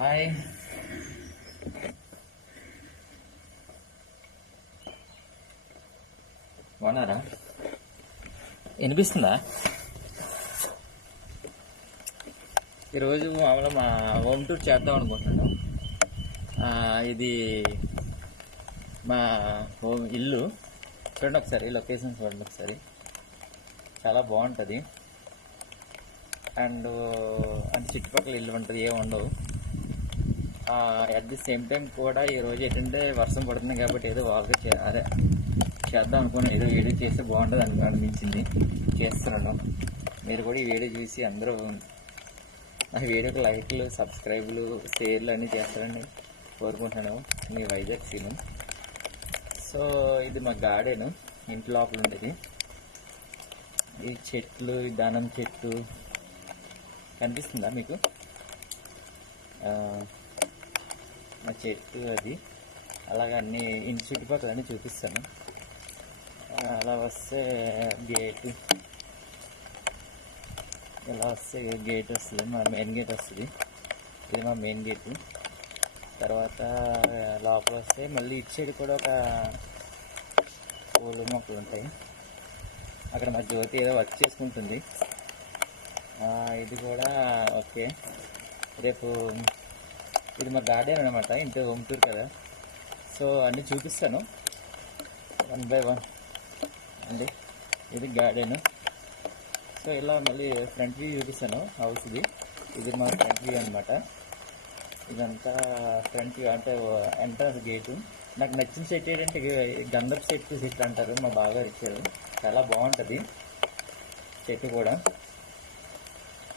Hi. బాగున్నారా? వినిపిస్తుందా? ఈరోజు మామూలుగా మా హోమ్ టూర్ చేద్దాం అనుకుంటున్నాను. ఇది మా హోమ్ ఇల్లు చూడండి ఒకసారి, లొకేషన్ చూడండి ఒకసారి, చాలా బాగుంటుంది. అండ్ అంటే చుట్టుపక్కల ఇల్లు ఉంటుంది, ఏమి ఉండవు. అట్ ది సేమ్ టైం కూడా ఈరోజు ఏంటంటే వర్షం పడుతుంది కాబట్టి ఏదో వాళ్ళకి అదే చేద్దాం అనుకున్నాను. ఏదో వీడియో చేస్తే బాగుంటుంది అనిపించింది, చేస్తున్నాను. మీరు కూడా ఈ వీడియో చూసి అందరూ ఆ వీడియోకి లైక్లు, సబ్స్క్రైబ్లు, షేర్లు అన్నీ చేస్తారని కోరుకుంటున్నాను. మీ వైజాగ్ సీను. సో ఇది మా గార్డెన్, ఇంటి లోపల ఉంటుంది. ఈ చెట్లు, ఈ దానం చెట్టు కనిపిస్తుందా మీకు? మా చెట్టు అది, అలాగ అన్నీ ఇంటి చుట్టుపక్కల అన్నీ చూపిస్తాను. అలా వస్తే గేటు, ఇలా వస్తే గేట్ వస్తుంది, మా మెయిన్ గేట్ వస్తుంది. ఇది మా మెయిన్ గేటు. తర్వాత లోపల వస్తే మళ్ళీ ఇటు సైడ్ కూడా ఒక పూల మొక్కలు ఉంటాయి. అక్కడ మా జ్యోతి ఏదో వర్క్ చేసుకుంటుంది. ఇది కూడా ఓకే. రేపు ఇది మా గార్డెన్ అనమాట, ఇంటి హోమ్ టూర్ కదా. సో అన్నీ చూపిస్తాను 1 by 1 అండి. ఇది గార్డెన్. సో ఇలా మళ్ళీ ఫ్రంట్ వ్యూ చూపిస్తాను హౌస్ది. ఇది మా ఫ్రంట్ వ్యూ అనమాట. ఇదంతా ఫ్రంట్ వ్యూ, అంటే ఎంట్రన్స్ గేటు. నాకు నచ్చిన సెట్ ఏంటంటే గంధపు సెట్ అంటారు, మా బాగా ఇచ్చారు. చాలా బాగుంటుంది చెట్టు కూడా.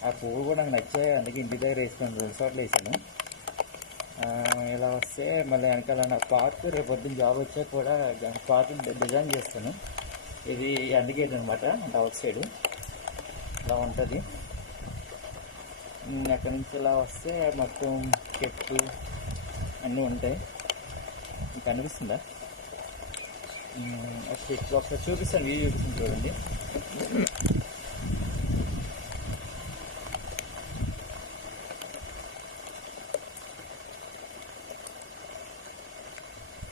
ఆ పువ్వు కూడా నాకు నచ్చాయి, అందుకే ఇంటి దగ్గర వేసుకొని 2 చోట్ల వేసాను. ఇలా వస్తే మళ్ళీ వెనకాల నా పార్క్, రేపు పొద్దున్న జాబ్ వచ్చాక కూడా పార్క్ డిజైన్ చేస్తాను. ఇది అందుకే అనమాట, అంటే అవుట్ సైడ్ ఇలా ఉంటుంది. అక్కడి నుంచి ఇలా వస్తే మొత్తం చెట్లు అన్నీ ఉంటాయి. మీకు అనిపిస్తుందా? చెట్లు ఒకసారి చూపిస్తాను, వ్యూ చూపిస్తాను చూడండి.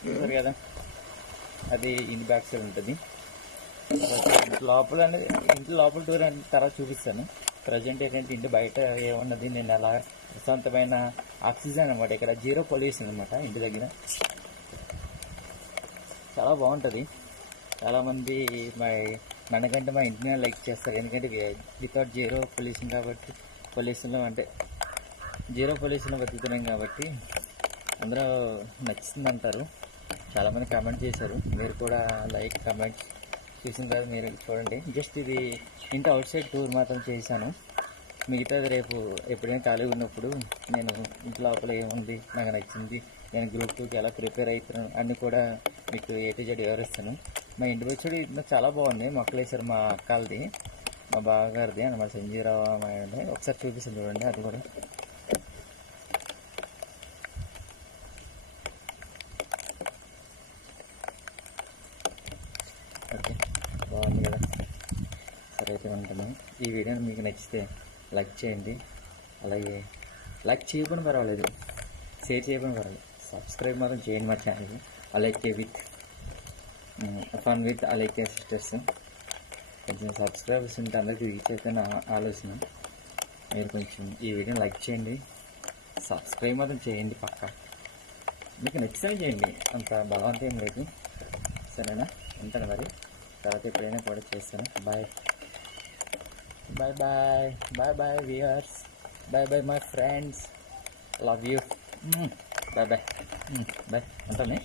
చూసారు కదా, అది ఇంటి బ్యాక్ సైడ్ ఉంటుంది. లోపల అనేది ఇంటి లోపల టూర్ అంటే తర్వాత చూపిస్తాను. ప్రజెంట్ ఏంటంటే ఇంటి బయట ఏమున్నది, నేను అలా ప్రశాంతమైన ఆక్సిజన్ అనమాట. ఇక్కడ 0 పొల్యూషన్ అనమాట ఇంటి దగ్గర. చాలా బాగుంటుంది. చాలామంది మనకంటే మా ఇంటిని లైక్ చేస్తారు, ఎందుకంటే వితౌట్ 0 పొల్యూషన్ కాబట్టి, పొల్యూషన్లో అంటే 0 పొల్యూషన్లో బతుకుతున్నాం కాబట్టి అందరూ నచ్చింది అంటారు. చాలామంది కామెంట్ చేశారు, మీరు కూడా లైక్ కామెంట్స్ చేసిన కదా. మీరు చూడండి, జస్ట్ ఇది ఇంటి అవుట్ సైడ్ టూర్ మాత్రం చేశాను. మిగతాది రేపు ఎప్పుడైనా ఖాళీగా ఉన్నప్పుడు నేను ఇంటి లోపల ఏముంది, నాకు నచ్చింది, నేను గ్రూప్ 2కి ఎలా ప్రిపేర్ అవుతున్నాను అన్నీ కూడా మీకు A to Z వివరిస్తాను. మా ఇంటి వచ్చి చాలా బాగుంది, మొక్కలు వేసారు. మా అక్కలది, మా బావగారిది అనమాట, సంజీరావు అమ్మాయి. ఒకసారి చూపిస్తాను చూడండి అది కూడా. ఓకే, బాగుంది కదా. సరే అయితే ఉంటాను. ఈ వీడియో మీకు నచ్చితే లైక్ చేయండి, అలాగే లైక్ చేయకుండా పర్వాలేదు, షేర్ చేయకుండా పర్వాలేదు, సబ్స్క్రైబ్ మాత్రం చేయండి మా ఛానల్ని. అలైకే విత్ ఫన్ విత్ అలైకే సిస్టర్స్. కొంచెం సబ్స్క్రైబర్స్ ఉంటే అందరికీ రీచ్ అయితే నా ఆలోచన. మీరు కొంచెం ఈ వీడియోని లైక్ చేయండి, సబ్స్క్రైబ్ మాత్రం చేయండి పక్కా. మీకు నచ్చితే చేయండి, అంత బలవంతం ఏం లేదు. సరేనా? ఉంటాను మరి, తర్వాత ఎప్పుడైనా కూడా చేస్తాను. Bye bye bye bye bye viewers, bye bye my friends, love you, bye bye bye, ఉంటాను.